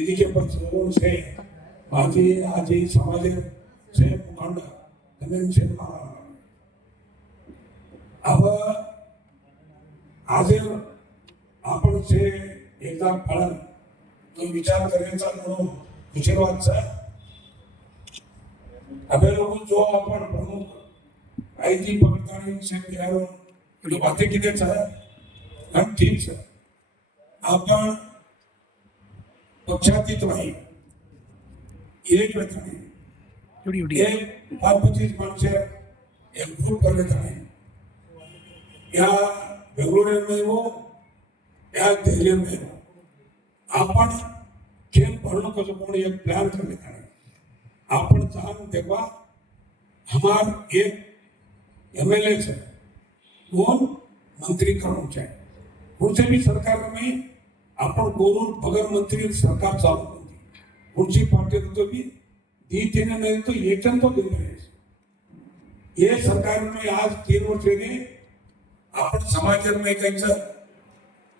બીજી કે પણ છે આજે સમાજે છે મુખંડ તમે છે હવે આજે आपण છે એકદમ ફળ તો વિચાર કરण्याचा म्हणून दुसरी વાત છે હવે લોકો જો आपण प्रमुख आयटी पकडताना છે यार એટલે વાતે किती છે आणि ठीक છે आपण पक्षातीत राही एक व्यक्ती एक 25 माणसे एकजूट करण्यात आले या बेंगळुरू हो या दिल्ली में आपण खेळ भरणं कसं कोण एक प्लान करण्यात आले आपण जान देखवा हमार एक एमएलए है कौन मंत्री करना चाहिए उनसे भी सरकार में आपण बोलून बगर मंत्री सरकार चालू होती पुढची पार्टी तो भी दी तीन नहीं तो एकजण तो दिन ये सरकार में आज 3 वर्ष गेले आपण समाजात में कायचं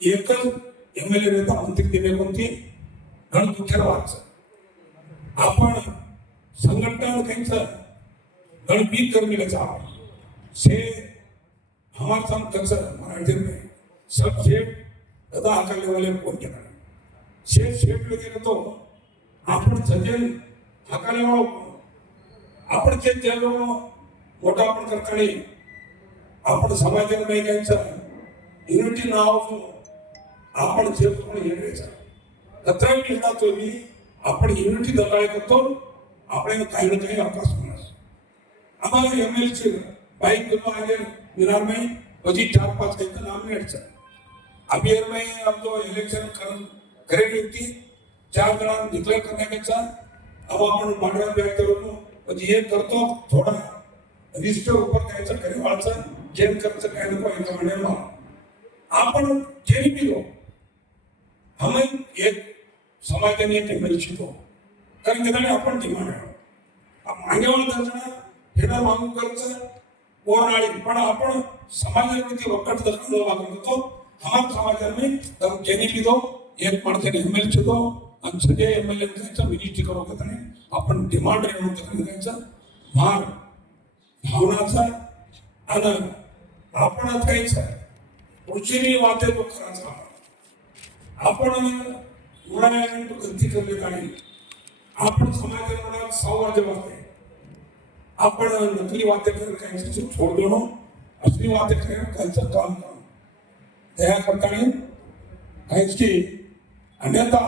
एकच एमएलए नेता मंत्री दिले कोणती गण दुखेर वाच आपण संघटना कायचं गण बीत करने का से हमारे साथ कसं महाराष्ट्र में सब शेठ दादा आकारले वाले कोण केला शेठ वगैरे तो आपण सजेल आकारले वाळो आपण जे जेलो मोठा आपण करताना आपण समाजात नाही कायचं युनिटी नाव आपण जे कोण हेरायचं तत्रा घेता तो मी आपण युनिटी दलाय करतो आपण काही ना काही अवकाश होणार आम्हाला एमएलसी बाईक करून आगे विरार में પછી 4-5 કઈક નોમિનેટ છે अबियर में हम तो इलेक्शन करेंगे थी 4 जण डिक्लेअर करने के साथ अब आपण मांडवा बॅक करून પછી हे करतो थोडा रजिस्टर ऊपर कायचं करे वाळचं जेम खर्च काय नको एका महिन्याला आपण जेली पिलो हम एक समाजाने एक शिकतो कारण की आपण डिमांड मागेवाला दर्शना हेना मागू करायचं कोणाळी पण आपण समाजामध्ये वक्कट दर्शन वागतो हमार समाजाने तम जेनी पिलो एक माणसाने एमएल छतो आणि सगळे एमएलए कायचं विनिश्चित करू करताना आपण डिमांड रेणू करण्याचा मार भावनाचा आणि आपण कायचं पुढची वाटे तो करायचा आपण उन्हाळ्याने तो गलती करले नाही आपण समाजाला संवाद वाटे आपण नकली वाटे कर कायचं छोड दो असली वाटे कर कायचं काम करू त्या करताना कायची अन्यथा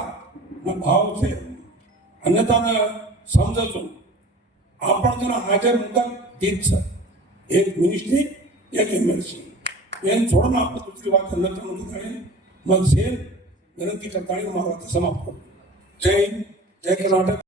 भाव છે अन्यथा समजतो आपण जर हाजर मुद्दा तीच एक मिनिस्ट्री एक एमएलसी यांनी सोडून आपण दुसरी बात अन्यथा म्हणतो मग से विनंती करताना मला समाप्त जय हिंद जय कर्नाटक